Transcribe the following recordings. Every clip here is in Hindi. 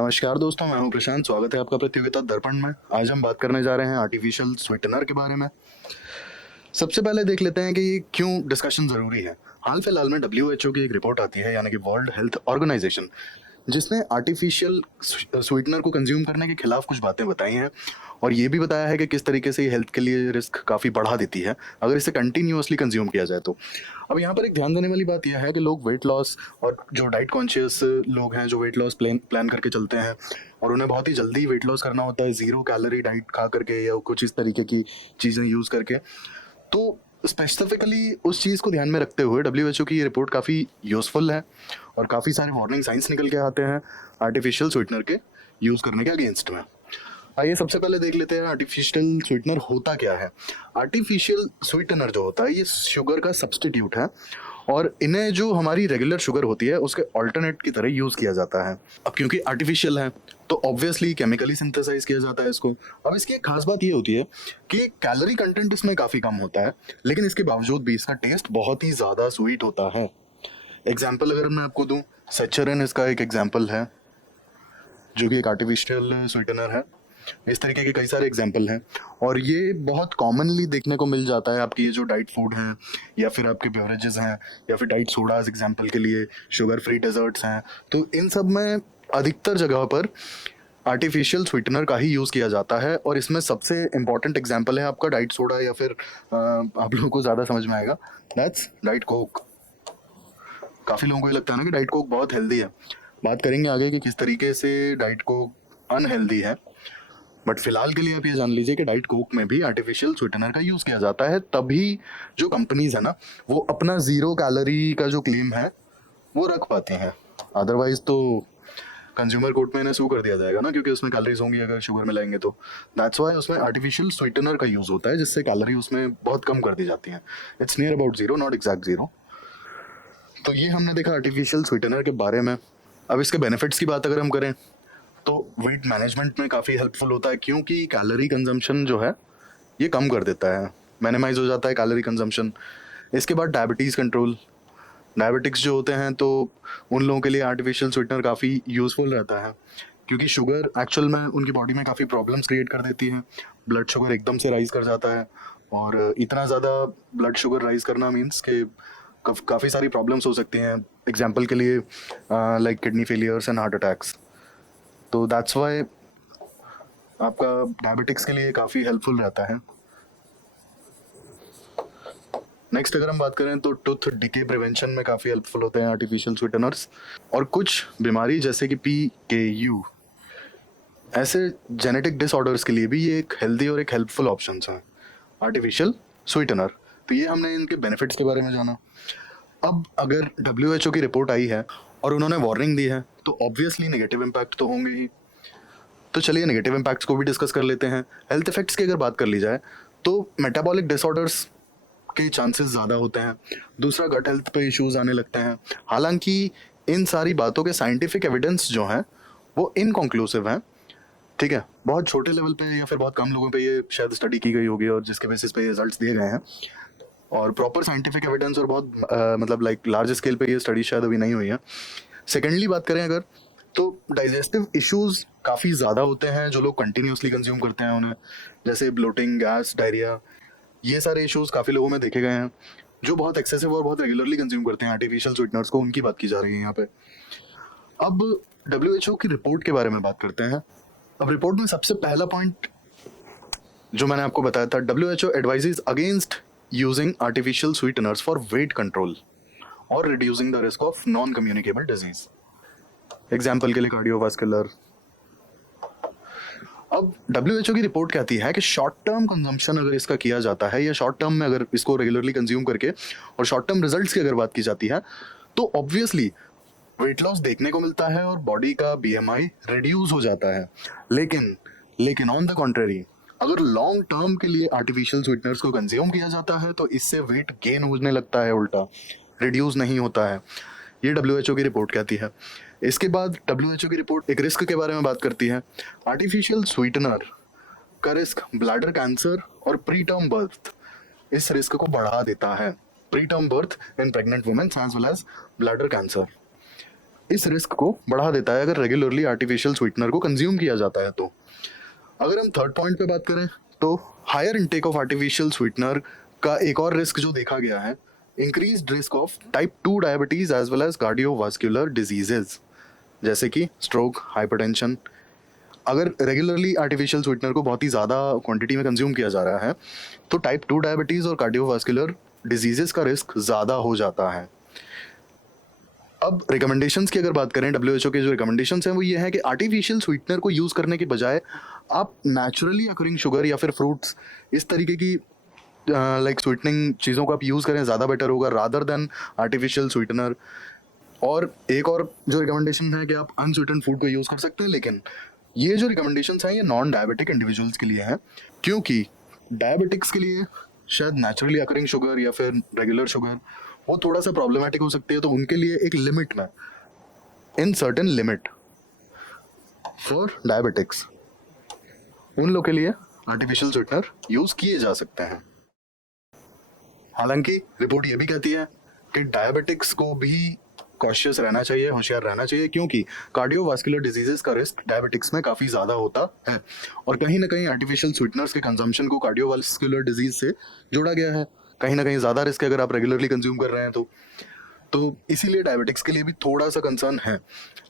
नमस्कार दोस्तों, मैं हूं प्रशांत। स्वागत है आपका प्रतियोगिता दर्पण में। आज हम बात करने जा रहे हैं आर्टिफिशियल स्वीटनर के बारे में। सबसे पहले देख लेते हैं कि ये क्यों डिस्कशन ज़रूरी है। हाल फिलहाल में डब्ल्यूएचओ की एक रिपोर्ट आती है, यानी कि वर्ल्ड हेल्थ ऑर्गेनाइजेशन, जिसने आर्टिफिशियल स्वीटनर को कंज्यूम करने के खिलाफ कुछ बातें बताई हैं और ये भी बताया है कि किस तरीके से ये हेल्थ के लिए रिस्क काफ़ी बढ़ा देती है अगर इसे कंटिन्यूअसली कंज्यूम किया जाए तो। अब यहाँ पर एक ध्यान देने वाली बात यह है कि लोग वेट लॉस और जो डाइट कॉन्शियस लोग हैं, जो वेट लॉस प्लान करके चलते हैं और उन्हें बहुत ही जल्दी वेट लॉस करना होता है ज़ीरो कैलोरी डाइट खा करके या कुछ इस तरीके की चीज़ें यूज़ करके, तो स्पेसिफिकली उस चीज़ को ध्यान में रखते हुए डब्ल्यूएचओ की ये रिपोर्ट काफ़ी यूज़फुल है और काफ़ी सारे वार्निंग साइंस निकल के आते हैं आर्टिफिशियल स्वीटनर के यूज़ करने के अगेंस्ट में। आइए सबसे पहले देख लेते हैं आर्टिफिशियल स्वीटनर होता क्या है। आर्टिफिशियल स्वीटनर जो होता है ये शुगर का सब्स्टिट्यूट है और इन्हें जो हमारी रेगुलर शुगर होती है उसके ऑल्टरनेट की तरह यूज़ किया जाता है। अब क्योंकि आर्टिफिशियल है तो ऑब्वियसली केमिकली सिंथेसाइज किया जाता है इसको। अब इसकी एक खास बात ये होती है कि कैलोरी कंटेंट इसमें काफ़ी कम होता है, लेकिन इसके बावजूद भी इसका टेस्ट बहुत ही ज़्यादा स्वीट होता है। एग्जाम्पल अगर मैं आपको दूँ, सेचरन इसका एक एग्जाम्पल है जो कि एक आर्टिफिशियल स्वीटनर है। इस तरीके के कई सारे एग्जाम्पल हैं और ये बहुत कॉमनली देखने को मिल जाता है आपकी ये जो डाइट फूड हैं या फिर आपके बेवरेजेस हैं या फिर डाइट सोडाज एग्जाम्पल के लिए, शुगर फ्री डेजर्ट्स हैं, तो इन सब में अधिकतर जगह पर आर्टिफिशियल स्वीटनर का ही यूज़ किया जाता है। और इसमें सबसे इम्पॉर्टेंट एग्जाम्पल है आपका डाइट सोडा या फिर आप लोगों को ज़्यादा समझ में आएगा, दैट्स डाइट कोक। काफ़ी लोगों को ये लगता है ना कि डाइट कोक बहुत हेल्दी है। बात करेंगे आगे कि किस तरीके से डाइट कोक अनहेल्दी है, बट फिलहाल के लिए आप ये जान लीजिए कि डाइट कोक में भी आर्टिफिशियल स्वीटनर का यूज़ किया जाता है, तभी जो कंपनीज है ना वो अपना ज़ीरो कैलोरी का जो क्लेम है वो रख पाते हैं। अदरवाइज तो कंज्यूमर कोर्ट में इन्हें सू कर दिया जाएगा ना, क्योंकि उसमें कैलोरीज होंगी अगर शुगर मिलाएंगे तो। दैट्स वाई उसमें आर्टिफिशियल स्वीटनर का यूज़ होता है, जिससे कैलोरी उसमें बहुत कम कर दी जाती हैं। It's near about zero, not exact zero. तो ये हमने देखा आर्टिफिशियल स्वीटनर के बारे में। अब इसके बेनिफिट्स की बात अगर हम करें तो वेट मैनेजमेंट में काफ़ी हेल्पफुल होता है, क्योंकि कैलोरी कंजम्पशन जो है ये कम कर देता है, मिनिमाइज हो जाता है कैलोरी कंजम्पशन। इसके बाद डायबिटीज़ कंट्रोल, डायबिटिक्स जो होते हैं तो उन लोगों के लिए आर्टिफिशियल स्वीटनर काफ़ी यूज़फुल रहता है, क्योंकि शुगर एक्चुअल में उनकी बॉडी में काफ़ी प्रॉब्लम्स क्रिएट कर देती है। ब्लड शुगर एकदम से राइज़ कर जाता है और इतना ज़्यादा ब्लड शुगर राइज़ करना मीन्स कि काफ़ी सारी प्रॉब्लम्स हो सकती हैं, एग्जाम्पल के लिए like kidney failures and heart attacks. तो दैट्स वाई आपका डायबिटिक्स के लिए काफ़ी हेल्पफुल रहता है। नेक्स्ट अगर हम बात करें तो टूथ डिके प्रिवेंशन में काफ़ी हेल्पफुल होते हैं आर्टिफिशियल स्वीटनर्स, और कुछ बीमारी जैसे कि PKU ऐसे जेनेटिक डिसऑर्डर्स के लिए भी ये एक हेल्दी और एक हेल्पफुल ऑप्शन है आर्टिफिशियल स्वीटनर। तो ये हमने इनके बेनिफिट्स के बारे में जाना। अब अगर WHO की रिपोर्ट आई है और उन्होंने वार्निंग दी है तो ऑब्वियसली नेगेटिव इम्पैक्ट तो होंगे ही। तो चलिए नेगेटिव इम्पैक्ट्स को भी डिस्कस कर लेते हैं। हेल्थ इफेक्ट्स की अगर बात कर ली जाए तो मेटाबॉलिक डिसऑर्डर्स के चांसेस ज़्यादा होते हैं। दूसरा, गट हेल्थ पे इश्यूज आने लगते हैं। हालांकि इन सारी बातों के साइंटिफिक एविडेंस जो हैं वो इनकॉन्क्लूसिव हैं, ठीक है। बहुत छोटे लेवल पे या फिर बहुत कम लोगों पे ये शायद स्टडी की गई होगी और जिसके बेसिस पे रिजल्ट्स दिए गए हैं, और प्रॉपर साइंटिफिक एविडेंस और बहुत मतलब लाइक लार्ज स्केल पे ये स्टडी शायद अभी नहीं हुई है। सेकेंडली बात करें अगर, तो डाइजेस्टिव इश्यूज काफ़ी ज़्यादा होते हैं जो लोग कंटिन्यूसली कंज्यूम करते हैं उन्हें, जैसे ब्लोटिंग, गैस, डायरिया, ये सारे इश्यूज काफ़ी लोगों में देखे गए हैं जो बहुत एक्सेसिव और बहुत रेगुलरली कंज्यूम करते हैं आर्टिफिशियल स्वीटनर्स को। उनकी बात की जा रही है यहाँ पे। अब WHO की रिपोर्ट के बारे में बात करते हैं। अब रिपोर्ट में सबसे पहला पॉइंट जो मैंने आपको बताया था, WHO advises against using artificial sweeteners for weight control और reducing the risk of non communicable disease, example के लिए कार्डियोवास्कुलर। अब WHO की रिपोर्ट कहती है कि शॉर्ट टर्म कंजम्पशन अगर इसका किया जाता है या शॉर्ट टर्म में अगर इसको रेगुलरली कंज्यूम करके और शॉर्ट टर्म रिजल्ट्स की अगर बात की जाती है तो ऑब्वियसली वेट लॉस देखने को मिलता है और बॉडी का BMI रिड्यूस हो जाता है। लेकिन ऑन द कॉन्ट्रेरी, अगर लॉन्ग टर्म के लिए आर्टिफिशियल स्वीटनर्स को कंज्यूम किया जाता है तो इससे वेट गेन होने लगता है, उल्टा रिड्यूस नहीं होता है। ये WHO की रिपोर्ट कहती है। इसके बाद WHO की रिपोर्ट एक रिस्क के बारे में बात करती है। आर्टिफिशियल स्वीटनर का रिस्क ब्लैडर कैंसर और प्री टर्म बर्थ इस रिस्क को बढ़ा देता है। Preterm birth in pregnant women as well as bladder cancer. इस रिस्क को बढ़ा देता है अगर रेगुलरली आर्टिफिशियल स्वीटनर को कंज्यूम किया जाता है तो। अगर हम थर्ड पॉइंट पे बात करें तो higher intake of artificial sweetener का एक और रिस्क जो देखा गया है, increased risk of type 2 diabetes as well as cardiovascular diseases, जैसे कि स्ट्रोक, हाइपरटेंशन। अगर रेगुलरली आर्टिफिशियल स्वीटनर को बहुत ही ज़्यादा क्वांटिटी में कंज्यूम किया जा रहा है तो टाइप 2 डायबिटीज़ और कार्डियोवास्कुलर डिजीजेस का रिस्क ज़्यादा हो जाता है। अब रिकमेंडेशंस की अगर बात करें, WHO के जो रिकमेंडेशंस हैं वो ये है कि आर्टिफिशियल स्वीटनर को यूज़ करने के बजाय आप नेचुरली अकरिंग शुगर या फिर फ्रूट्स, इस तरीके की लाइक स्वीटनिंग चीज़ों को आप यूज़ करें, ज़्यादा बेटर होगा रादर देन आर्टिफिशियल स्वीटनर। और एक और जो रिकमेंडेशन है कि आप अनस्वीटेंड फूड को यूज़ कर सकते हैं, लेकिन ये जो रिकमेंडेशंस हैं ये नॉन डायबिटिक इंडिविजुअल्स के लिए हैं, क्योंकि डायबिटिक्स के लिए शायद नेचुरली अकरिंग शुगर या फिर रेगुलर शुगर वो थोड़ा सा प्रॉब्लमेटिक हो सकती है, तो उनके लिए एक लिमिट में, in certain limit for diabetics, उन लोग के लिए आर्टिफिशियल स्वीटनर यूज़ किए जा सकते हैं। हालांकि रिपोर्ट ये भी कहती है कि डायबिटिक्स को भी कॉशियस रहना चाहिए, होशियार रहना चाहिए, क्योंकि कार्डियोवास्कुलर डिजीजेस का रिस्क डायबिटिक्स में काफ़ी ज़्यादा होता है और कहीं ना कहीं आर्टिफिशियल स्वीटनर्स के कंजम्पशन को कार्डियोवास्कुलर डिजीज से जोड़ा गया है। कहीं ना कहीं ज़्यादा रिस्क है अगर आप रेगुलरली कंज्यूम कर रहे हैं तो इसीलिए डायबिटिक्स के लिए भी थोड़ा सा कंसर्न है।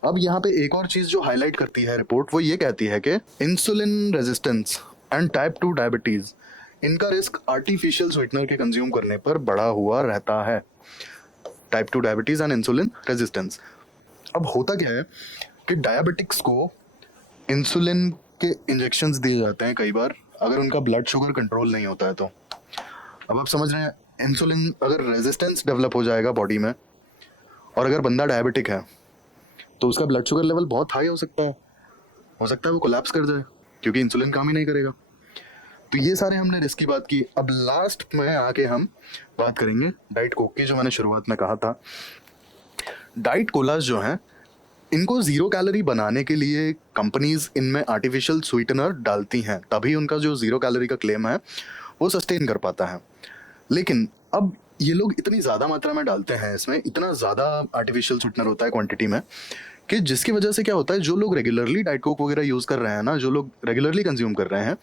अब यहाँ पे एक और चीज़ जो हाईलाइट करती है रिपोर्ट, वो ये कहती है कि insulin resistance and type 2 diabetes, इनका रिस्क आर्टिफिशियल स्वीटनर के कंज्यूम करने पर बढ़ा हुआ रहता है। Type 2 diabetes and insulin resistance. अब होता क्या है कि डायबिटिक्स को इंसुलिन के इंजेक्शंस दिए जाते हैं कई बार अगर उनका ब्लड शुगर कंट्रोल नहीं होता है तो। अब आप समझ रहे हैं, इंसुलिन अगर रेजिस्टेंस डेवलप हो जाएगा बॉडी में और अगर बंदा डायबिटिक है तो उसका ब्लड शुगर लेवल बहुत हाई हो सकता है वो कोलैप्स कर जाए क्योंकि इंसुलिन काम ही नहीं करेगा। तो ये सारे हमने रिस्क की बात की। अब लास्ट में आके हम बात करेंगे डाइट कोक की, जो मैंने शुरुआत में कहा था। डाइट कोलास जो हैं, इनको ज़ीरो कैलोरी बनाने के लिए कंपनीज इनमें आर्टिफिशियल स्वीटनर डालती हैं, तभी उनका जो ज़ीरो कैलोरी का क्लेम है वो सस्टेन कर पाता है। लेकिन अब ये लोग इतनी ज़्यादा मात्रा में डालते हैं, इसमें इतना ज़्यादा आर्टिफिशियल स्वीटनर होता है क्वांटिटी में, कि जिसकी वजह से क्या होता है, जो लोग रेगुलरली डाइट कोक वगैरह यूज़ कर रहे हैं ना, जो लोग रेगुलरली कंज्यूम कर रहे हैं,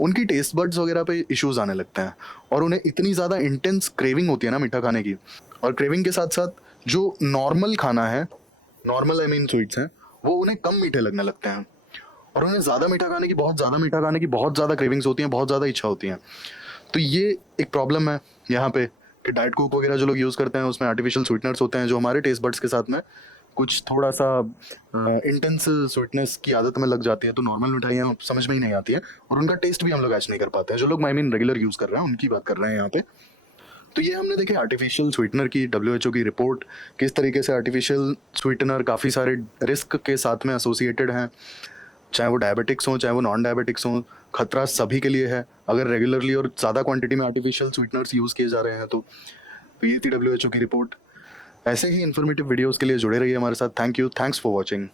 उनकी टेस्ट बड्स वगैरह पे इश्यूज़ आने लगते हैं और उन्हें इतनी ज़्यादा इंटेंस क्रेविंग होती है ना मीठा खाने की। और क्रेविंग के साथ साथ जो नॉर्मल खाना है, नॉर्मल आई मीन स्वीट्स हैं, वो उन्हें कम मीठे लगने लगते हैं और उन्हें ज़्यादा मीठा खाने की, बहुत ज़्यादा क्रेविंग्स होती हैं, बहुत ज़्यादा इच्छा होती हैं। तो ये एक प्रॉब्लम है यहाँ पे कि डाइट कोक वगैरह जो लोग यूज़ करते हैं उसमें आर्टिफिशियल स्वीटनर्स होते हैं जो हमारे टेस्ट बड्स के साथ में कुछ थोड़ा सा इंटेंस स्वीटनेस की आदत में लग जाती है, तो नॉर्मल मिठाइयाँ समझ में ही नहीं आती है और उनका टेस्ट भी हम लोग ऐच नहीं कर पाते हैं। जो लोग आई मीन रेगुलर यूज़ कर रहे हैं उनकी बात कर रहे हैं यहाँ पे। तो ये हमने देखे आर्टिफिशियल स्वीटनर की WHO की रिपोर्ट, किस तरीके से आर्टिफिशियल स्वीटनर काफ़ी सारे रिस्क के साथ में एसोसिएटेड हैं, चाहे वो डायबिटिक्स हों चाहे वो नॉन डायबिटिक्स हों, खतरा सभी के लिए है अगर रेगुलरली और ज़्यादा क्वांटिटी में आर्टिफिशियल स्वीटनर्स यूज़ किए जा रहे हैं तो ये थी WHO की रिपोर्ट। ऐसे ही इन्फॉर्मेटिव वीडियोस के लिए जुड़े रहिए हमारे साथ। Thank you, thanks for watching.